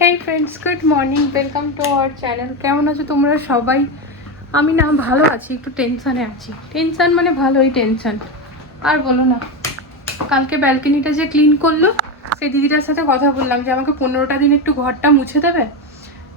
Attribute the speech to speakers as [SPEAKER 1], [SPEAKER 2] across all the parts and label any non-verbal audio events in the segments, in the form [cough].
[SPEAKER 1] Hey friends good morning welcome to our channel কেমন আছো তোমরা সবাই? আমি না ভালো আছি, একটু টেনশানে আছি। টেনশান মানে ভালোই টেনশান আর বলো না, কালকে ব্যালকনিটা যে ক্লিন করল, সেই দিদিটার সাথে কথা বললাম যে আমাকে পনেরোটা দিন একটু ঘরটা মুছে দেবে?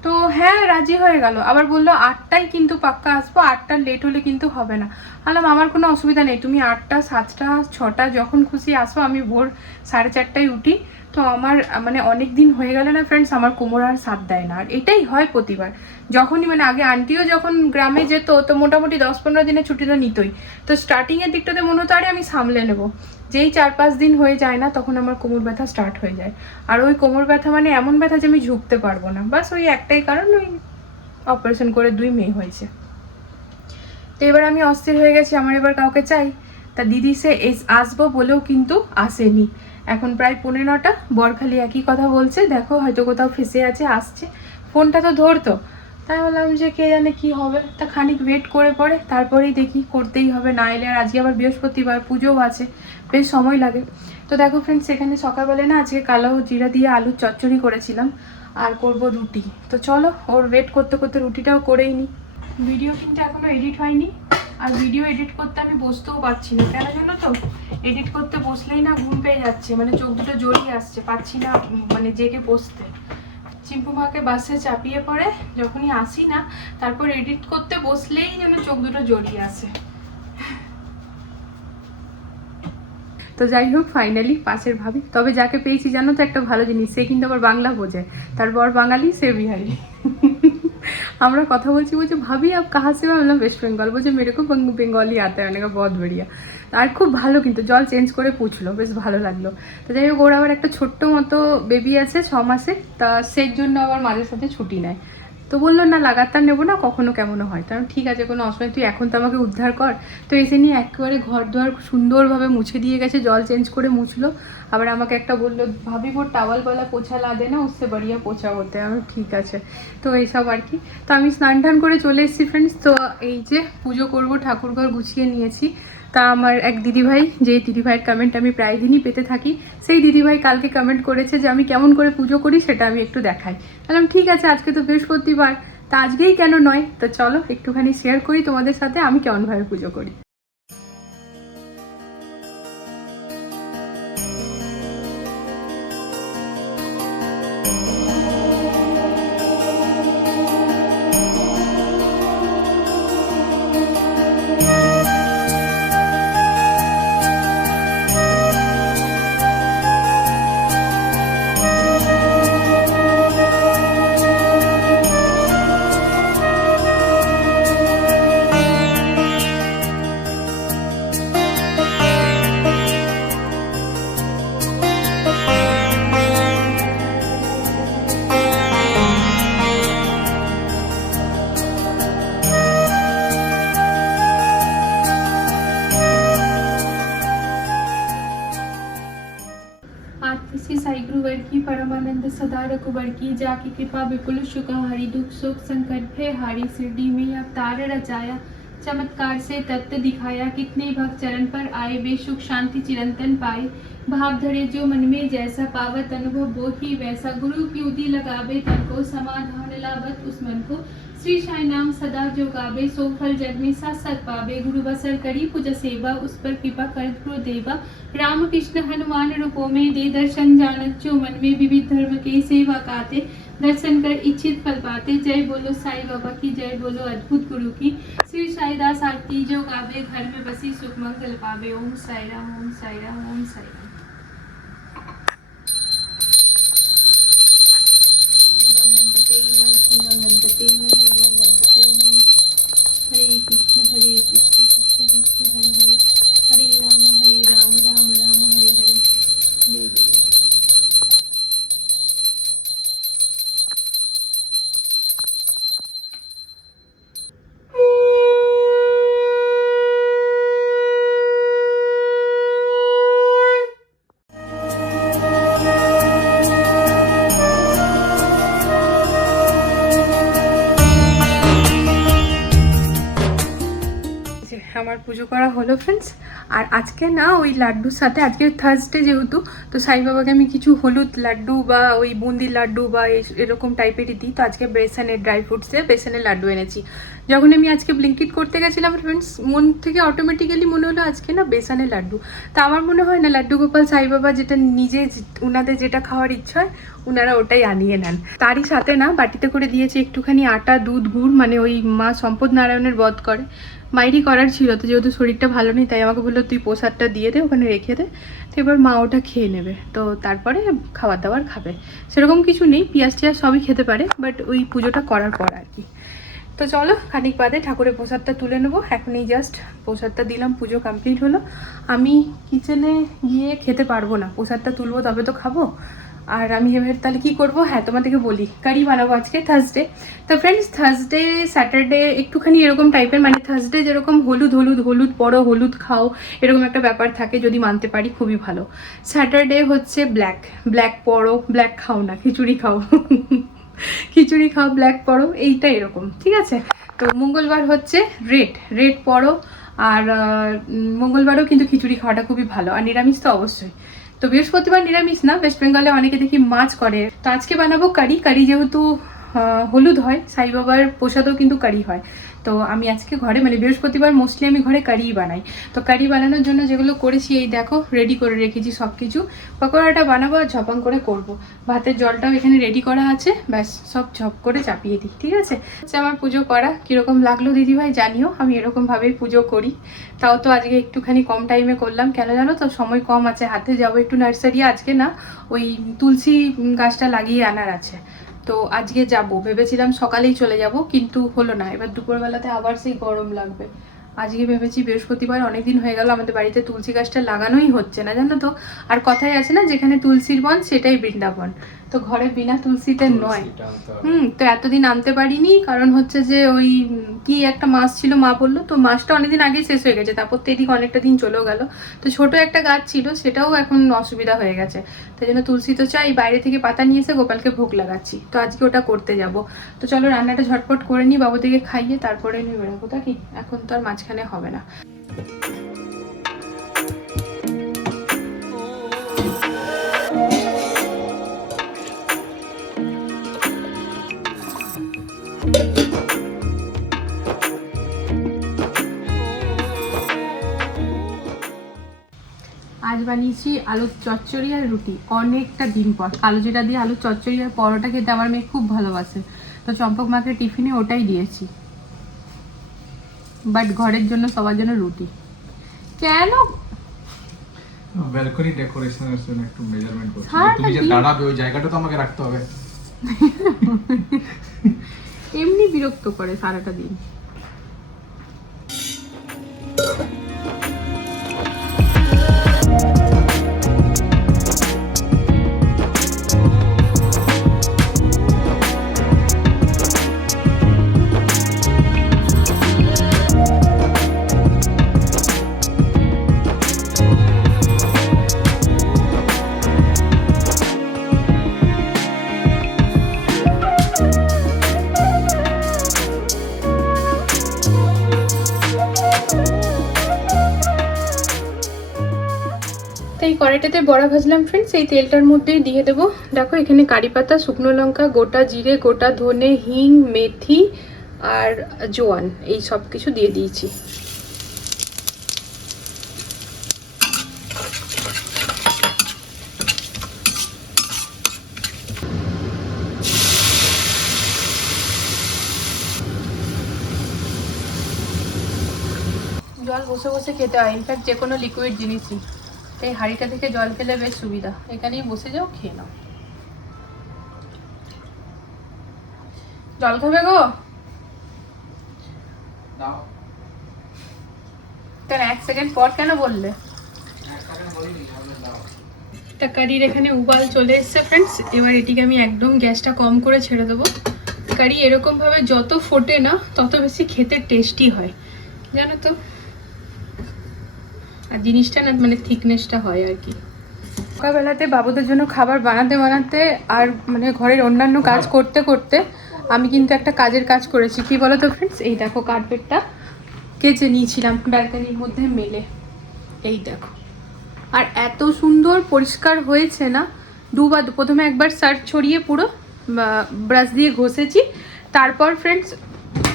[SPEAKER 1] তো হ্যাঁ রাজি হয়ে গেল। আবার বলল আটটাই কিন্তু পাক্কা আসব আটটা লেট হলে কিন্তু হবে না। আলাম আমার কোনো অসুবিধা নেই, তুমি আটটা, সাতটা, ছটা যখন খুশি আসো, আমি ভোর সাড়ে চারটায় উঠি। তো আমার মানে অনেক দিন হয়ে গেল না ফ্রেন্ডস আমার কোমর আর সাথ দেয় না। আর এটাই হয় প্রতিবার। যখনই মানে আগে আন্টিও যখন গ্রামে যেত, তো মোটামুটি দশ পনেরো দিনের ছুটিটা নিতই। তো স্টার্টিংয়ের দিকটাতে মনে হতো, আরে, আমি সামলে নেব। যেই চার পাঁচ দিন হয়ে যায় না, তখন আমার কোমর ব্যথা স্টার্ট হয়ে যায়। আর ওই কোমর ব্যথা মানে এমন ব্যথা যে আমি ঝুঁকতে পারব না। বাস ওই একটাই কারণ, ওই অপারেশন করে দুই মেয়ে হয়েছে। তো এবার আমি অস্থির হয়ে গেছি, আমার এবার কাউকে চাই? তা দিদি সে এস- আসব বলেও কিন্তু আসেনি। এখন প্রায় পৌনে নটা বরখালি একই কথা বলছে, দেখো, হয়তো কোথাও ফেসে আছে, আসছে। ফোনটা তো ধরতো তাই বললাম যে কে জানে কি হবে। তা খানিক ওয়েট করে পরে তারপরেই দেখি করতেই হবে, না এলে আর আজকে আবার বৃহস্পতিবার, পুজোও আছে, বেশ সময় লাগে। তো দেখো ফ্রেন্ডস এখানে সকালবেলা না আজকে কালো জিরা দিয়ে আলুর চচ্চড়ি করেছিলাম, আর করব রুটি। তো চলো, ওর ওয়েট করতে করতে রুটিটাও করেই নিই ভিডিও কিন্তু এখনও এডিট হয়নি, আর ভিডিও এডিট করতে আমি বসতেও পারছি না। কেন জানো তো? এডিট করতে বসলেই না ঘুম পেয়ে যাচ্ছে মানে চোখ দুটো জড়িয়ে আসছে পাচ্ছি না মানে জেগে বসতে। চিম্পু মাকে বাসে চাপিয়ে পড়ে, যখনই আসি না, তারপর এডিট করতে বসলেই যেন চোখ দুটো জড়িয়ে আসে তো যাই হোক ফাইনালি পাশের ভাবি। তবে যাকে পেয়েছি জানো তো একটা ভালো জিনিস, সে কিন্তু আবার বাংলা বোঝে। তারপর বাঙালি, সে বিহারি। আমরা কথা বলছি, বলছে, ভাবি, আপ কাহা সে বললাম ওয়েস্ট বেঙ্গল বলছে মেরেকো বেঙ্গলি আতে অনেক বদ বেরিয়া আর খুব ভালো কিন্তু, জল চেঞ্জ করে পুছলো, বেশ ভালো লাগল। তো যাই হোক, ওর আবার একটা ছোট্ট মতো বেবি আছে, ছ মাসে তা সেই জন্য আবার মাঝে সাথে ছুটি নেয়। তো বলল, না, লাগাতার নেব না, কখনো কেমনও হয়। কারণ মানে, ঠিক আছে, কোনো অসুবিধা তুই এখন তো আমাকে উদ্ধার কর। তো এসে নিয়ে একেবারে ঘর দোয়ার সুন্দরভাবে মুছে দিয়ে গেছে, জল চেঞ্জ করে মুছলো। আবার আমাকে একটা বলল, ভাবি মোর টাওয়ালওয়ালা পোছা লাদে না উসে বাড়িয়া পোছা হতে আমি ঠিক আছে। তো এইসব আর কি। তো আমি স্নান টান করে চলে এসেছি ফ্রেন্ডস তো এই যে পুজো করব, ঠাকুরঘর গুছিয়ে নিয়েছি। তা আমার এক দিদিভাই যে দিদিভাইয়ের কমেন্ট আমি প্রায় দিনই পেতে থাকি, সেই দিদিভাই কালকে কমেন্ট করেছে যে আমি কেমন করে পুজো করি সেটা আমি একটু দেখাই। বললাম, ঠিক আছে, আজকে তো বৃহস্পতিবার, তা আজকেই কেন নয়? তো চলো, একটুখানি শেয়ার করি তোমাদের সাথে, আমি কেমনভাবে পুজো করি। कृपा विपुल शुक हरि दुख सुख संकट भय हरि शिरडी में अवतार रचाया, चमत्कार से तत्व दिखाया, कितने भक्त चरण पर आए वे सुख शांति चिरंतन पाए। भाव धरे जो मन में जैसा पावत अनुभव, वो ही वैसा। गुरु की उदी लगावे, तन को समाधान लावत उस मन को श्री साई नाम सदा जो गावे सो फल जग में साथ साथ पावे गुरु बसर करी पूजा सेवा, उस पर कृपा कर गुरुदेवा। राम कृष्ण हनुमान रूपों में दे दर्शन जानत जो मन में विविध धर्म के सेवा काते दर्शन कर इच्छित फल पाते। जय बोलो साई बाबा की, जय बोलो अद्भुत गुरु की। श्री साईदास आरती जो गावे घर में बसी, सुख मंगल पावे ओम साई राम, ओम साई राम, ओम साई राम। আমার পুজো করা হলো ফ্রেন্ডস আর আজকে না, ওই লাড্ডুর সাথে, আজকে থার্সডে যেহেতু, তো সাই বাবাকে আমি কিছু হলুদ লাড্ডু বা ওই বুন্দির লাড্ডু বা এরকম টাইপেরই দিই। তো আজকে বেসনের ড্রাই ফ্রুটসে বেসনের লাড্ডু এনেছি। যখন আমি আজকে ব্লিঙ্কিট করতে গেছিলাম ফ্রেন্ডস মন থেকে অটোমেটিক্যালি মনে হলো আজকে না বেসনের লাড্ডু। তা আমার মনে হয় না, লাড্ডু গোপাল সাই বাবা যেটা নিজে উনাদের যেটা খাওয়ার ইচ্ছা হয়, উনারা ওটাই আনিয়ে নেন। তারই সাথে না, বাটিতে করে দিয়েছি একটুখানি আটা, দুধ, গুড় মানে ওই মা সম্পদ নারায়ণের বধ করে। মাইরি করার ছিল, তো যেহেতু শরীরটা ভালো নেই, তাই আমাকে বলল, তুই প্রসাদটা দিয়ে দে, ওখানে রেখে দে। তো এবার মা ওটা খেয়ে নেবে। তো তারপরে খাবার দাবার খাবে। সেরকম কিছু নেই, পেঁয়াজ টিয়াজ সবই খেতে পারে, বাট ওই পুজোটা করার পর আর কি। তো চলো, খানিক বাদে ঠাকুরের প্রসাদটা তুলে নেব। এখনই জাস্ট প্রসাদটা দিলাম, পুজো কমপ্লিট হলো। আমি কিচেনে গিয়ে খেতে পারব না। প্রসাদটা তুলবো, তবে তো খাব। আর আমি এবার তাহলে কি করব? হ্যাঁ তোমাদেরকে বলি। কারি বানাবো আজকে থার্সডে তো ফ্রেন্ডস থার্সডে স্যাটারডে একটুখানি এরকম টাইপের মানে থার্সডে যেরকম হলুদ হলুদ হলুদ পরো, হলুদ খাও, এরকম একটা ব্যাপার থাকে যদি মানতে পারি, খুবই ভালো। স্যাটারডে হচ্ছে ব্ল্যাক ব্ল্যাক পরো ব্ল্যাক খাও না, খিচুড়ি খাও। [laughs] খিচুড়ি খাও ব্ল্যাক পরো, এইটা এরকম, ঠিক আছে? তো মঙ্গলবার হচ্ছে রেড রেড পরো, আর মঙ্গলবারও কিন্তু খিচুড়ি খাওয়াটা খুবই ভালো, আর নিরামিষ তো অবশ্যই। তো বৃহস্পতিবার নিরামিষ না ওয়েস্ট বেঙ্গলে অনেকে দেখি মাছ করে। তো আজকে বানাবো কারি। কারি যেহেতু হলুদ হয় সাইবাবার প্রসাদও কিন্তু কারি হয়। তো আমি আজকে ঘরে মানে বৃহস্পতিবার মোস্টলি আমি ঘরে কারিই বানাই। তো কারি বানানোর জন্য যেগুলো করেছি, এই দেখো রেডি করে রেখেছি সব কিছু পকোড়াটা বানাবো আর ঝপাং করে করব। ভাতের জলটাও এখানে রেডি করা আছে। ব্যাস, সব ঝপ করে চাপিয়ে দিই, ঠিক আছে? হচ্ছে আমার পুজো করা কীরকম লাগল দিদিভাই জানিও, আমি এরকমভাবেই পুজো করি। তাও তো আজকে একটুখানি কম টাইমে করলাম। কেন জানো তো, সময় কম আছে। হাতে যাব একটু নার্সারি আজকে না, ওই তুলসী গাছটা লাগিয়ে আনার আছে। তো আজকে যাব। ভেবেছিলাম সকালেই চলে যাব, কিন্তু হলো না। এবার দুপুরবেলাতে আবার সেই গরম লাগবে। আজকে ভেবেছি বৃহস্পতিবার, অনেকদিন হয়ে গেল আমাদের বাড়িতে তুলসী গাছটা লাগানোই হচ্ছে না, জানো তো? আর কথাই আছে না, যেখানে তুলসীর বন, সেটাই বৃন্দাবন। তো ঘরে বিনা তুলসীতে নয়। হুম তো এতদিন আনতে পারিনি কারণ হচ্ছে যে ওই কি একটা মাস ছিল মা বলল তো মাসটা অনেকদিন আগেই শেষ হয়ে গেছে তারপর তো এদিকে অনেকটা দিন চলেও গেল। তো ছোট একটা গাছ ছিল সেটাও এখন অসুবিধা হয়ে গেছে। তাই জন্য তুলসী তো চাই বাইরে থেকে পাতা নিয়ে এসে গোপালকে ভোগ লাগাচ্ছি। তো আজকে ওটা করতে যাব। তো চলো রান্নাটা ঝটপট করে নিই বাবুদিকে খাইয়ে তারপরে আমি বেরোবো তা কি? এখন তো আর মাঝখানে হবে না। আজ বানিয়েছি আলুর চচ্চড়ি আর রুটি। অনেকটা দিন পর। কালো জিরা দিয়ে আলুর চচ্চড়ি আর পরোটা খেতে আমার মেয়ে খুব ভালোবাসে। তো চম্পক মাকে টিফিনে ওটাই দিয়েছি। বাট ঘরের জন্য সবার জন্য রুটি। কেন?
[SPEAKER 2] ব্যালকনি ডেকোরেশনের জন্য একটু মেজারমেন্ট করছি। তুমি যে দাঁড়াবে ওই জায়গাটা তো আমাকে রাখতে হবে।
[SPEAKER 1] এমনি বিরক্ত করে সারাটা দিন। বড়া ভাজলাম ফ্রেন্ডস এই তেলটার মধ্যেই দিয়ে দেবো। দেখো, এখানে কারি পাতা, শুকনো লঙ্কা, গোটা জিরে, গোটা ধনে, হিং, মেথি আর জোয়ান, এই সব কিছু দিয়ে দিয়েছি। জল বসে বসে খেতে হয় ইনফ্যাক্ট যে কোনো লিকুইড জিনিসই। এই হাঁড়িটা থেকে জল ফেলে বেশ সুবিধা। এখানেই বসে যাও খেয়ে নাও। জল খাবে গো? কেন এক সেকেন্ড পর কেন বললে? একটা কারির এখানে উবাল চলে এসছে ফ্রেন্ডস এবার এটিকে আমি একদম গ্যাসটা কম করে ছেড়ে দেবো। কারি এরকম ভাবে যত ফোটে না তত বেশি খেতে টেস্টি হয়। জানো তো? আর জিনিসটা না মানে থিকনেসটা হয় আর কি। সকালবেলাতে বাবুদের জন্য খাবার বানাতে বানাতে আর মানে ঘরের অন্যান্য কাজ করতে করতে আমি কিন্তু একটা কাজের কাজ করেছি। কি বলো তো ফ্রেন্ডস এই দেখো কার্পেটটা কেচে নিয়েছিলাম ব্যালকানির মধ্যে মেলে। এই দেখো। আর এত সুন্দর পরিষ্কার হয়েছে না? দুবার প্রথমে একবার সার্ফ ছড়িয়ে পুরো ব্রাশ দিয়ে ঘষেছি। তারপর ফ্রেন্ডস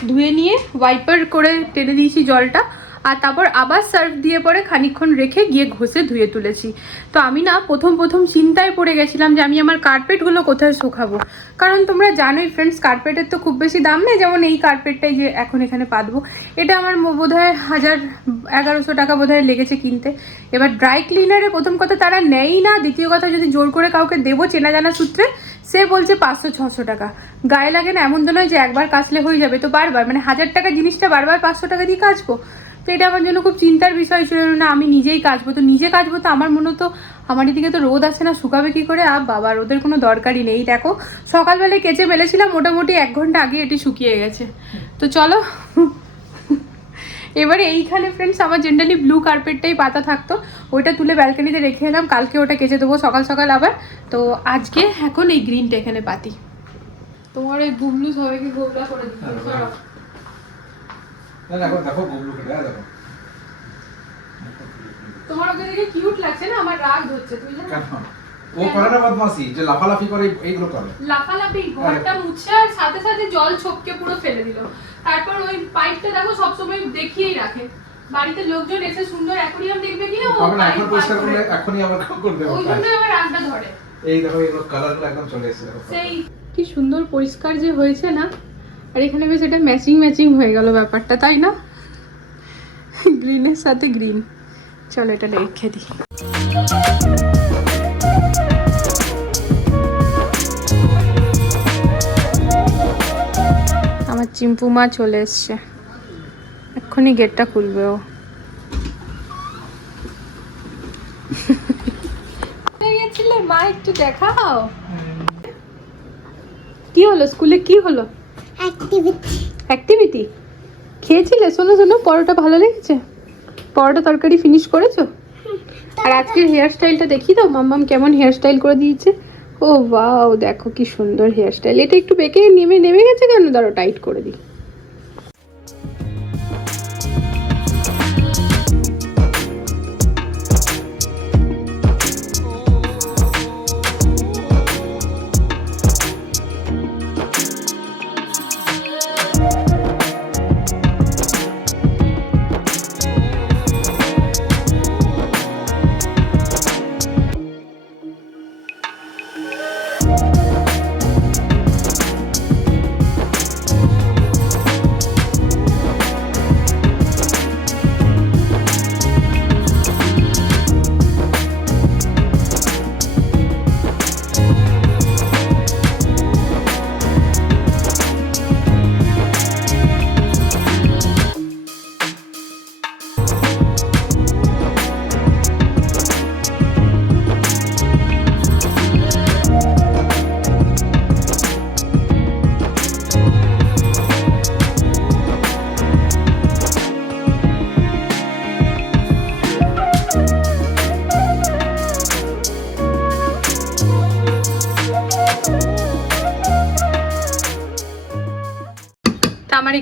[SPEAKER 1] ধুয়ে নিয়ে ওয়াইপার করে টেনে দিয়েছি জলটা। আর তারপর আবার সার্ফ দিয়ে পরে খানিকক্ষণ রেখে গিয়ে ঘষে ধুয়ে তুলেছি। তো আমি না প্রথম প্রথম চিন্তায় পড়ে গেছিলাম যে আমি আমার কার্পেটগুলো কোথায় শুকাবো। কারণ তোমরা জানোই ফ্রেন্ডস কার্পেটের তো খুব বেশি দাম নেই, যেমন এই কার্পেটটাই যে এখন এখানে পাতবো। এটা আমার বোধ হয় হাজার এগারোশো টাকা বোধ হয় লেগেছে কিনতে। এবার ড্রাই ক্লিনারে প্রথম কথা তারা নেয়ই না, দ্বিতীয় কথা যদি জোর করে কাউকে দেবো চেনা জানা সূত্রে, সে বলছে পাঁচশো, ছশো টাকা। গায়ে লাগে না, এমন তো নয় যে একবার কাচলে হয়ে যাবে। তো বারবার মানে হাজার টাকা জিনিসটা বারবার পাঁচশো টাকা দিয়ে কাচবো। তো এটা আমার জন্য খুব চিন্তার বিষয় ছিল, না আমি নিজেই কাচবো। তো নিজে কাচবো তো আমার মনে তো আমার এদিকে তো রোদ আসে না, শুকাবে কি করে? আর বাবা, রোদের কোনো দরকারই নেই। দেখো, সকালবেলায় কেচে ফেলেছিলাম, মোটামুটি এক ঘণ্টা আগে এটি শুকিয়ে গেছে। তো চলো, এবারে এইখানে ফ্রেন্ডস আমার জেনারেলি ব্লু কার্পেটটাই পাতা থাকতো। ওইটা তুলে ব্যালকানিতে রেখে এলাম, কালকে ওটা কেচে দেবো সকাল সকাল আবার। তো আজকে এখন এই গ্রিনটা এখানে পাতি। তোমার ওই গুবলু সবাইকে গোবলা করে দিতে
[SPEAKER 2] না, দেখো দেখো গোবলু দেখো।
[SPEAKER 1] তোমার ওকে দেখে কিউট লাগছে না? আমার রাগ হচ্ছে তুই জানো?
[SPEAKER 2] ও করে না বদমাসি যে লাফালাফি করে এইগুলো করে।
[SPEAKER 1] লাফালাফি ঘরটা মুছে আর সাথে সাথে জল ছপকে পুরো ফেলে দিল। তারপর ওই পাইপটা দেখো সবসময় দেখিয়েই রাখে। বাড়িতে লোকজন এসে সুন্দর অ্যাকোরিয়াম দেখবে কি না? ও পাইপ
[SPEAKER 2] এখন পরিষ্কার করলে এখনই আবার করে
[SPEAKER 1] ওই জন্য আমার রাগটা ধরে।
[SPEAKER 2] এই দেখো এগুলো কালারগুলো একদম চলে এসেছে
[SPEAKER 1] সেই কি সুন্দর পরিষ্কার যে হয়েছে না? আর এখানে বেশ এটা ম্যাচিং ম্যাচিং হয়ে গেল ব্যাপারটা তাই না? গ্রিনের সাথে গ্রিন চলো এটা রেখে দিই। আমার চিম্পু মা চলে এসছে। এক্ষুনি গেটটা খুলবে ও। গেছিলে মা একটু দেখাও। কি হলো? স্কুলে কি হলো?
[SPEAKER 3] অ্যাক্টিভিটি
[SPEAKER 1] অ্যাক্টিভিটি খেয়েছিলে? শোনো শোনো পরোটা ভালো লেগেছে? পরোটা তরকারি ফিনিশ করেছ? আর আজকের হেয়ার স্টাইলটা দেখি তো মাম্মাম কেমন হেয়ার স্টাইল করে দিয়েছে। ও ওয়াও দেখো কি সুন্দর হেয়ার স্টাইল এটা একটু বেঁকে নেমে নেমে গেছে কেন? দাঁড়ো টাইট করে দিই।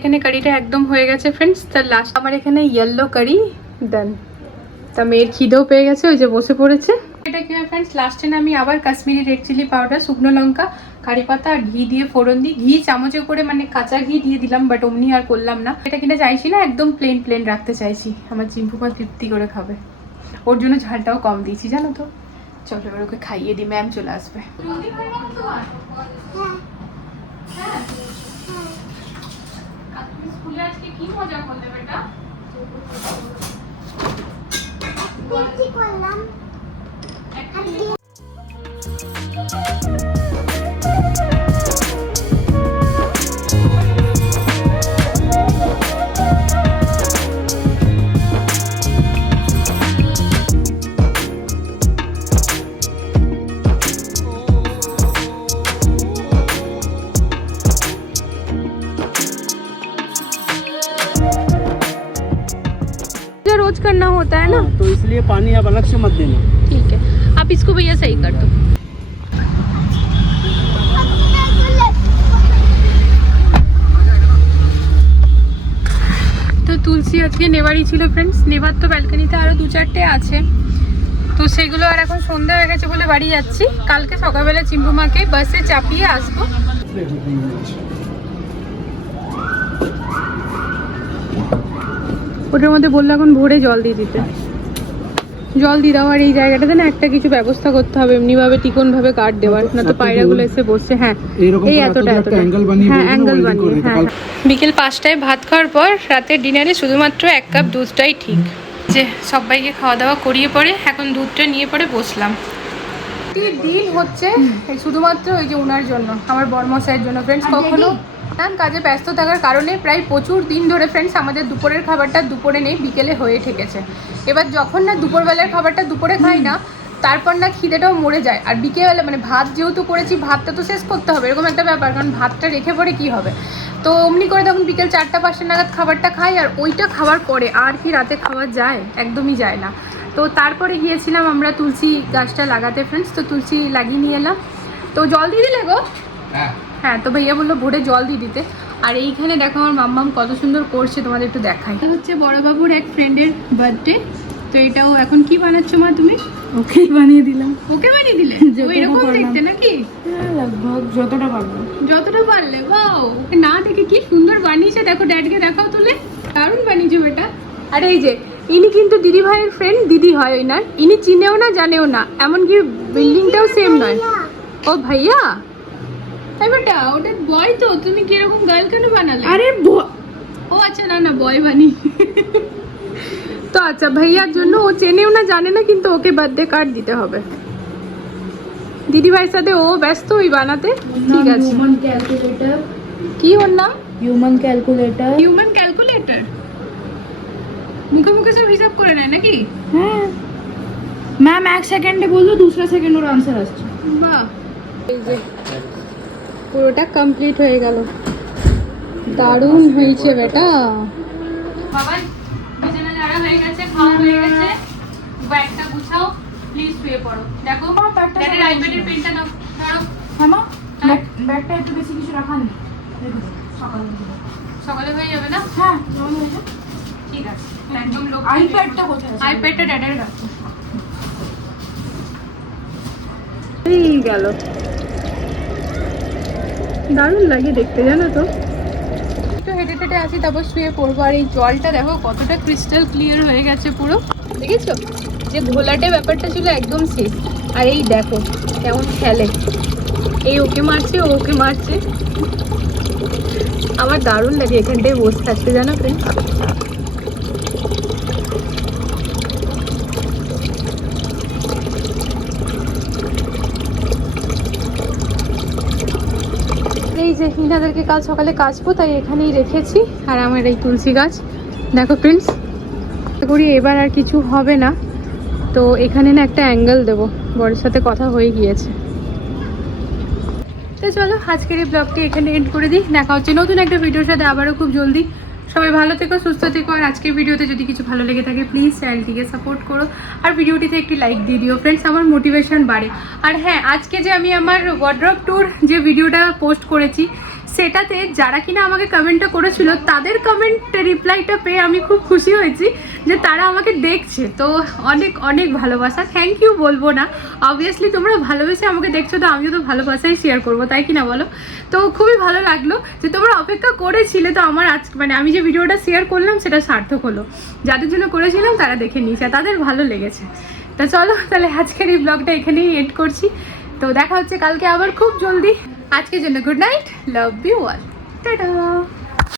[SPEAKER 1] এখানে কারিটা একদম হয়ে গেছে ফ্রেন্ডস তার লাস্ট আমার এখানে ইয়েলো কারি ডান তা মেয়ের খিদেও পেয়ে গেছে, ওই যে বসে পড়েছে। এটা কি হয় ফ্রেন্ডস লাস্টে না আমি আবার কাশ্মীরি রেড চিলি পাউডার শুকনো লঙ্কা কারি পাতা আর ঘি দিয়ে ফোড়ন দিই। ঘি চামচে করে মানে কাঁচা ঘি দিয়ে দিলাম বাট অমনি আর করলাম না। এটা কিনা চাইছি না, একদম প্লেন প্লেন রাখতে চাইছি। আমার চিম্পু মা তৃপ্তি করে খাবে। ওর জন্য ঝালটাও কম দিয়েছি, জানো তো। চলো এবার ওকে খাইয়ে দিই ম্যাম চলে আসবে। হ্যাঁ। তুমি স্কুলে আজকে কি মজা করলে বেটা?
[SPEAKER 3] কি করলাম।
[SPEAKER 1] होता है ना
[SPEAKER 4] तो इसलिए पानी अब अलग से मत देना
[SPEAKER 1] ठीक है आप इसको भैया सही कर दो তো তুলসী আর আজকে নেবারই ছিল ফ্রেন্ডস নেবার তো ব্যালকনিতে আরও দু চারটে আছে তো সেগুলো আর এখন সন্ধ্যা হয়ে গেছে বলে বাড়ি যাচ্ছি কালকে সকালবেলা চিম্পুমাকে বাসে চাপিয়ে আসবো ওটার মধ্যে বলল এখন ভোরে জল দিয়ে দিতে। জল দিয়ে দাও আর এই জায়গাটাতে না একটা কিছু ব্যবস্থা করতে হবে এমনি ভাবে টিকন ভাবে কাট দেওয়ার না তো পায়রাগুলো এসে বসছে হ্যাঁ। এই এতটা
[SPEAKER 2] এতটা
[SPEAKER 1] হ্যাঁ অ্যাঙ্গেল বানিয়ে
[SPEAKER 2] করে
[SPEAKER 1] হ্যাঁ। বিকেল পাঁচটায় ভাত খাওয়ার পর রাতের ডিনারে শুধুমাত্র এক কাপ দুধটাই ঠিক। যে সবাইকে খাওয়া দাওয়া করিয়ে পরে এখন দুধটা নিয়ে পরে বসলাম। দিন হচ্ছে শুধুমাত্র ওই যে ওনার জন্য আমার বর্মশাইয়ের জন্য। ফ্রেন্ডস কখনো নান কাজে ব্যস্ত থাকার কারণে প্রায় প্রচুর দিন ধরে ফ্রেন্ডস আমাদের দুপুরের খাবারটা দুপুরে নেই, বিকেলে হয়ে ঠেকেছে। এবার যখন না দুপুরবেলার খাবারটা দুপুরে খাই না, তারপর না খিদেটাও মরে যায়। আর বিকেলবেলা মানে ভাত যেহেতু করেছি, ভাতটা তো শেষ করতে হবে, এরকম একটা ব্যাপার, কারণ ভাতটা রেখে পরে কি হবে? তো অমনি করে তখন বিকেল চারটা, পাঁচটা নাগাদ খাবারটা খাই, আর ওইটা খাওয়ার পরে আর কি রাতে খাওয়া যায়? একদমই যায় না। তো তারপরে গিয়েছিলাম আমরা তুলসী গাছটা লাগাতে ফ্রেন্ডস তো তুলসী লাগিয়ে নিয়ে এলাম। তো জল দিয়ে দিলে গো?
[SPEAKER 2] হ্যাঁ।
[SPEAKER 1] হ্যাঁ তো ভাইয়া বলল ভোরে জল দিয়ে দিতে। আর এইখানে দেখো আমার মাম্মাম কত সুন্দর করছে তোমাদের একটু দেখাই। এটা হচ্ছে বড়বাবুর এক ফ্রেন্ডের বার্থডে তো এটাও এখন কি বানাচ্ছো মা তুমি?
[SPEAKER 5] ওকেই বানিয়ে দিলাম।
[SPEAKER 1] ওকে বানিয়ে দিলে? [laughs] ও এরকম দেখতে নাকি?
[SPEAKER 5] হ্যাঁ যতটা পারব
[SPEAKER 1] যতটা পারলে বাও ওকে না দেখে কি সুন্দর বানিয়েছে। দেখো ড্যাডকে দেখাও তুলে। দারুণ বানিয়েছে বেটা। আর এই যে ইনি কিন্তু দিদি ভাইয়ের ফ্রেন্ড দিদি হয় ওই না। ইনি চিনেও না জানেও না। এমনকি বিল্ডিংটাও সেম নয়। ও ভাইয়া? বেটা ওটা বয় তো তুমি কীরকম গার্ল কেন বানালে?
[SPEAKER 5] আরে
[SPEAKER 1] ও আচ্ছা না না বয় বানি। তো আচ্ছা ভাইয়ার জন্য ও চেনেও না জানে না কিন্তু ওকে বার্থডে কার্ড দিতে হবে। দিদি ভাইয়ের সাথে ও ব্যস্ত ওই বানাতে? ঠিক আছে।
[SPEAKER 5] ক্যালকুলেটর
[SPEAKER 1] কি ওর নাম?
[SPEAKER 5] হিউম্যান ক্যালকুলেটর
[SPEAKER 1] হিউম্যান ক্যালকুলেটর মুখে মুখে সব হিসাব করে নেয় নাকি?
[SPEAKER 5] হ্যাঁ। ম্যাম এক সেকেন্ডে বলল দুসরা সেকেন্ড ওর আনসার আসছে।
[SPEAKER 1] বাহ। পুরোটা কমপ্লিট হয়ে গেল। দারুণ হয়েছে বেটা। বাবা বিছানা ঝাড়া হয়ে গেছে খাওয়া হয়ে গেছে ব্যাগটা গুছাও প্লিজ শুয়ে পড়ো। দেখো আইপ্যাডের পেনটা ধরো
[SPEAKER 5] হ্যাঁ মা ব্যাগটা একটু বেশি কিছু রাখা নেই। সকালে
[SPEAKER 1] সকালে হয়ে যাবে না?
[SPEAKER 5] হ্যাঁ
[SPEAKER 1] ঠিক আছে। একদম লোক
[SPEAKER 5] আইপ্যাডটা কোথায় আছে?
[SPEAKER 1] আইপ্যাডটা ড্যাডের কাছে। এই গেল। দারুণ লাগে দেখতে, জানো তো? একটু হেঁটে হেঁটে আসি, তারপর শুয়ে পড়ব। আর এই জলটা দেখো, কতটা ক্রিস্টাল ক্লিয়ার হয়ে গেছে পুরো। দেখেছ? যে ঘোলাটে ব্যাপারটা ছিল একদম শেষ। আর এই দেখো, কেমন খেলে। এই ওকে মারছে, ও ওকে মারছে। আমার দারুণ লাগে এখানটায় বসে থাকতে, জানো ফ্রেন্ড এই কাল সকালে কাচবো, তাই এখানেই রেখেছি। আর আমার এই তুলসী গাছ। দেখো ফ্রেন্ডস করি এবার আর কিছু হবে না। তো এখানে না একটা অ্যাঙ্গেল দেবো। বরের সাথে কথা হয়ে গিয়েছে। তো চলো, আজকের এই ব্লগটি এখানে এন্ড করে দিই। দেখা হচ্ছে নতুন একটা ভিডিওর সাথে আবারও খুব জলদি। সবাই ভালো থেকো, সুস্থ থেকো। আর আজকের ভিডিওতে যদি কিছু ভালো লেগে থাকে প্লিজ চ্যানেলটিকে সাপোর্ট করো। আর ভিডিওটিতে একটি লাইক দিয়ে দিও। ফ্রেন্ডস আমার মোটিভেশন বাড়ে। আর হ্যাঁ আজকে যে আমি আমার ওয়ার্ড্রপ ট্যুর যে ভিডিওটা পোস্ট করেছি সেটাতে যারা কিনা আমাকে কমেন্টটা করেছিল, তাদের কমেন্ট রিপ্লাইটা পেয়ে আমি খুব খুশি হয়েছি যে তারা আমাকে দেখছে। তো অনেক অনেক ভালোবাসা। থ্যাংক ইউ বলব না। অবভিয়াসলি তোমরা ভালোবেসে আমাকে দেখছ, তো আমিও তো ভালোবাসাই শেয়ার করব, তাই কি না বলো? তো খুবই ভালো লাগল যে তোমরা অপেক্ষা করেছিলে, তো আমার আজ মানে আমি যে ভিডিওটা শেয়ার করলাম, সেটা সার্থক হলো। যাদের জন্য করেছিলাম, তারা দেখে নিয়েছে তাদের ভালো লেগেছে। তা চলো, তাহলে আজকের এই ব্লগটা এখানেই এড করছি। তো দেখা হচ্ছে কালকে আবার খুব জলদি। আজকের জন্য good night love you all tata